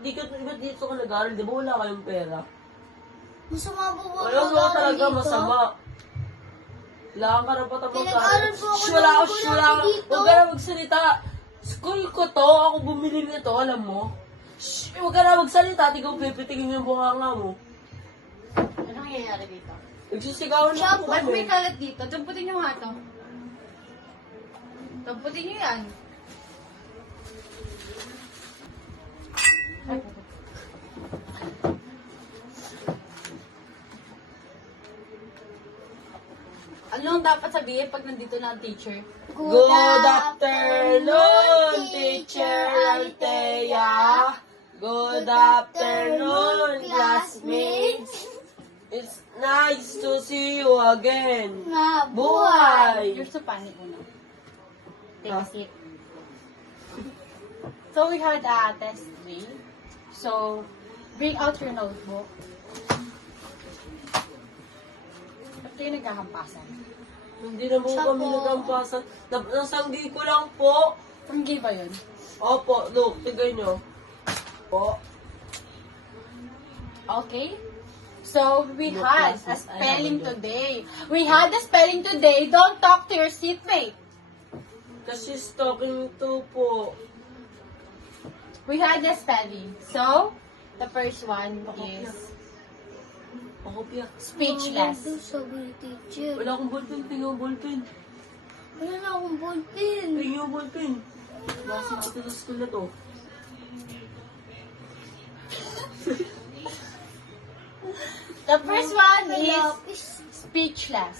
ba't dito ka nag-aaral? Di ba wala kayong pera? Masama po ba Wala nga talaga masama. Wala kang karapatan Pinag-aaral po ako Shh, ng wala ka, magulang shh, wala ko ka. dito. Huwag ka na magsalita. School ko to, ako bumili nito, alam mo? Shh, huwag ka na magsalita, ikaw pipitigin yung bunganga mo. Ano nangyayari dito? Nagsisigawan na ako Ba't may kami. kalat dito? Damputin nyo nga to. Damputin nyo yan. Anong dapat sabihin pag nandito na ang teacher? Good afternoon, Teacher Althea. Good afternoon, classmates. It's nice to see you again. Nga, Buhay! You're so funny, Uno. Take Huh? a seat. So we had a test 3. So, bring out your notebook. Ba't kayo nagkakampasan? Hindi na po Siya kami po. nagampasan. Nasanggi ko lang po. From gay ba yun? Opo, look, tigay nyo. Po. Okay. So, we No had a classes. spelling I haven't today. We had a spelling today. Don't talk to your seatmate. Kasi talking to po. We had a spelling. So, the first one is Ako piya. speechless. Ano sabi ni teacher? Wala akong ballpen. Tingnan yung ballpen. Wala na akong ballpen. Tingnan yung ballpen. Nasa kita sa school na to. The first one May is lapis. speechless.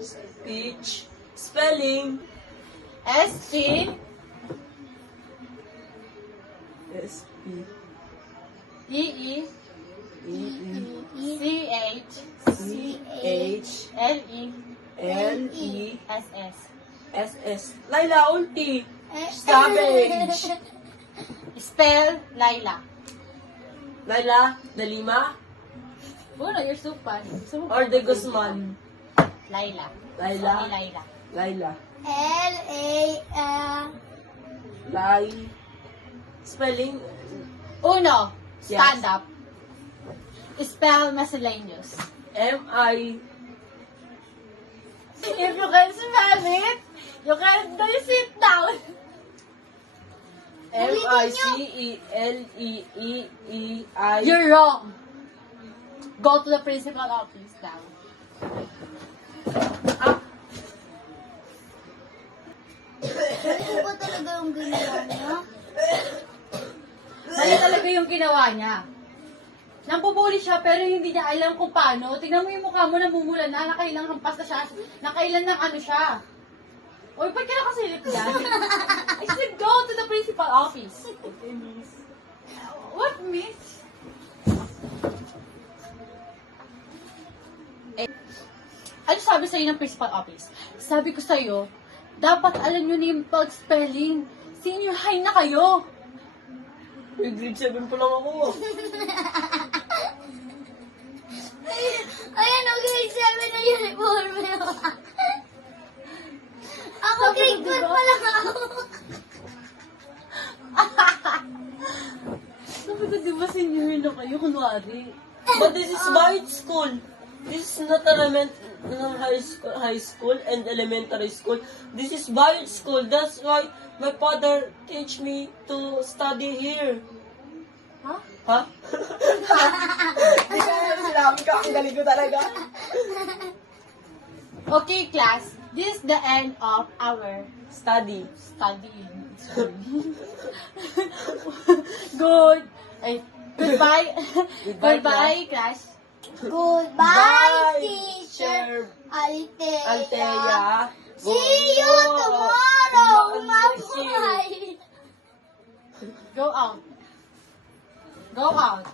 Speech. Spelling. S-P S-P. E-E E-E. C-H C-H. L-E L-E. S-S. S-S. Laila, ulti. Eh, Savage. Spell Laila. Laila, Dalima, Uno, you're so funny. So or De Guzman. Laila. Laila. Sorry, Laila. Laila. L-A-M. Lai. Spelling. Uno, Yes. stand up. Spell miscellaneous. M-I. If you can spell it, you can sit down. M-I-C-E-L-E-E-E-I. You're wrong. Go to the principal office now. Ano ba talaga yung ginawa niya? Mali talaga yung ginawa niya. Nampupuli siya pero hindi niya alam kung paano. Tingnan mo yung mukha mo, namumula na, nakailang hampas na siya, nakailan ng ano siya. Uy, ba't ka nakasilip yan? I said go to the principal office. Okay, miss. What, miss? Ano sabi sa'yo ng principal office? Sabi ko sa'yo, dapat alam nyo na yung pag-spelling. Senior high na kayo. May grade 7 pa lang ako. Ayan, ang grade 7 na uniform mo. Ako grade 12 pa lang ako. Sabi ko, di ba senior na kayo? Kunwari. But this is White School. This is not high school and elementary school. This is Bayard School. That's why my father teach me to study here. Ha? Ha? Hindi ka sinabi ka. Ang galing ko talaga. Okay, class. This is the end of our Study. studying. Good. Ay, goodbye. Goodbye, Goodbye, class. Goodbye, Bye, teacher Althea. Althea. See you tomorrow, mabuhay. Go out. Go out.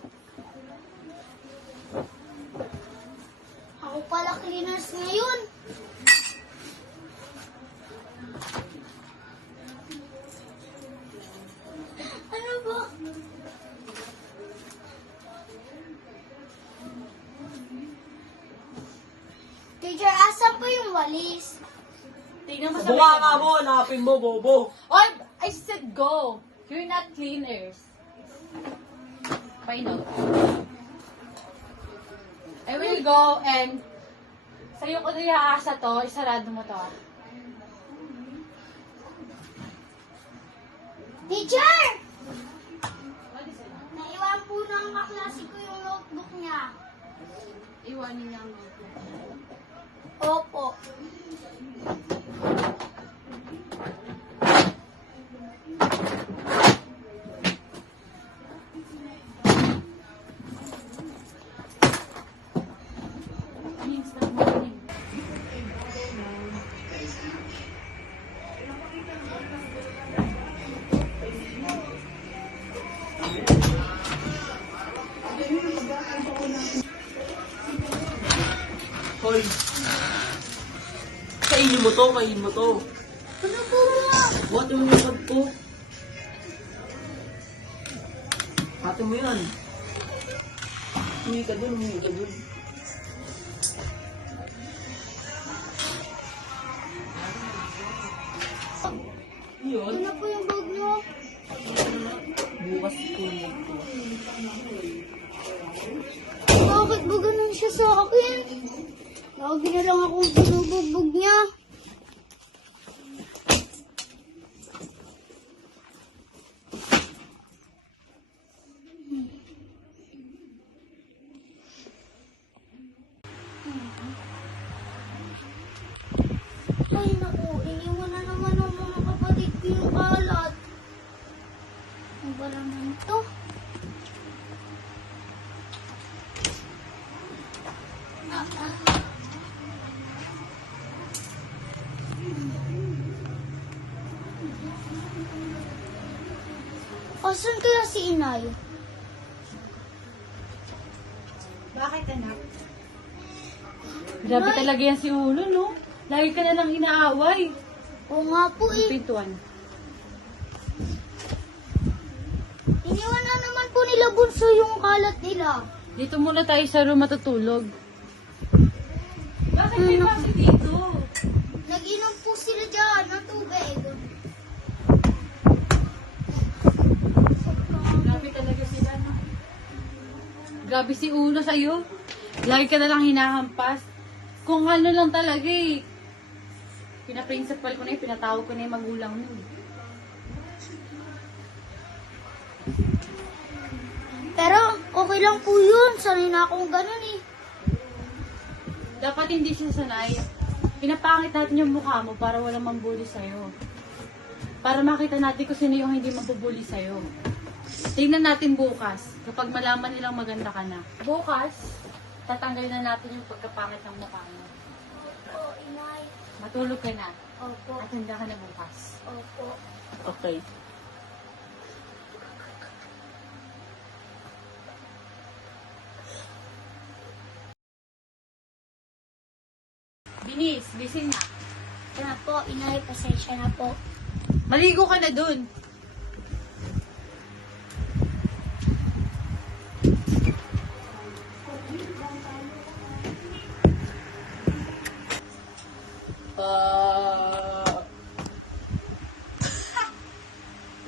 Ako pala cleaners ngayon. Ano ba? Teacher, asa po yung walis? Tingnan mo sa Bunga may- ka mo. Hanapin mo, bobo. Oh, I said go. You're not cleaners. painog. I will go and sa'yo ko na iaasa to, isarado mo to. Teacher! Naiwan po ng kaklase ko yung notebook niya. Iwanin niya ang notebook. Opo. Hoy! Kainin mo to, kainin mo to. Ano po nga? Buhatin mo yung bag ko. Buhatin mo yan. Huwi ka dun, huwi ka dun. Yun. Ano po yung bag mo? Bukas tulog ko. Bakit ba ganun siya sa akin? Lagi na lang akong binubugbog niya. Ay naku, iniwan na naman ng mga kapatid ko yung kalat. Ano ba naman to? Asan kaya si inay? Bakit, anak? Grabe talaga yan si Ulo, no? Lagi ka na lang inaaway. Oo nga po Yung eh. pintuan. Iniwan na naman po nila bunso yung kalat nila. Dito muna tayo sa room matutulog. Bakit may kasi dito? Nag-inom po sila dyan ng tubig. Grabe talaga sila, no? Grabe si Ulo sa'yo. Lagi ka na lang hinahampas. Kung ano lang talaga eh. Pina-principal ko na yung pinatawag ko na yung magulang mo. Pero okay lang po yun. Sanay na akong ganun eh. Dapat hindi siya sanay. Pinapangit natin yung mukha mo para walang mambuli sa'yo. Para makita natin kung sino yung hindi mabubuli sa'yo. Tingnan natin bukas, kapag malaman nilang maganda ka na. Bukas, tatanggalin na natin yung pagkapangit ng mukha mo. Oo, inay. Matulog ka na. Opo. At handa ka na bukas. Opo. Okay. Binis, gising na. Kaya po, inay, pasensya na po. Maligo ka na dun.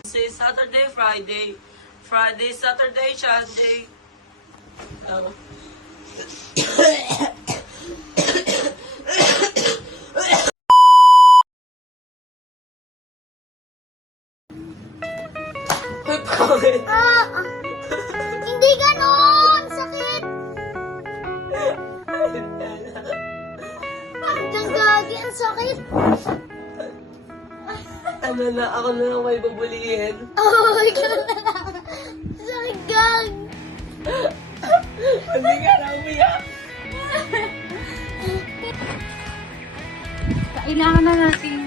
Say Saturday, Friday. Friday, Saturday, Sunday. Tama. Uy, bakit? Hindi ganon! Sakit! Hanggang gagi, ang sakit! Ano na, ako na lang may babulihin. Oh, ikaw na lang! Sakit gang! Hindi ka na umiyak. Kailangan na natin.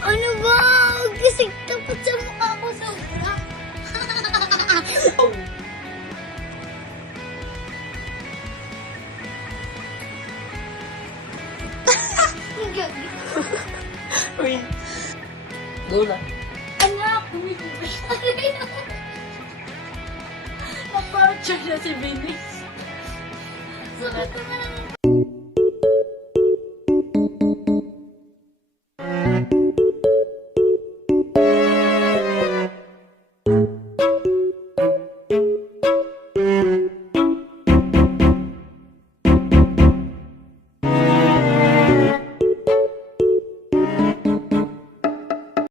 Ano ba? Kasi tapos sa mukha ko sobra. Oh. Ang gagi. Uy. Go na. Anak, umibig. Naparture na si Binis. Sakit naman ang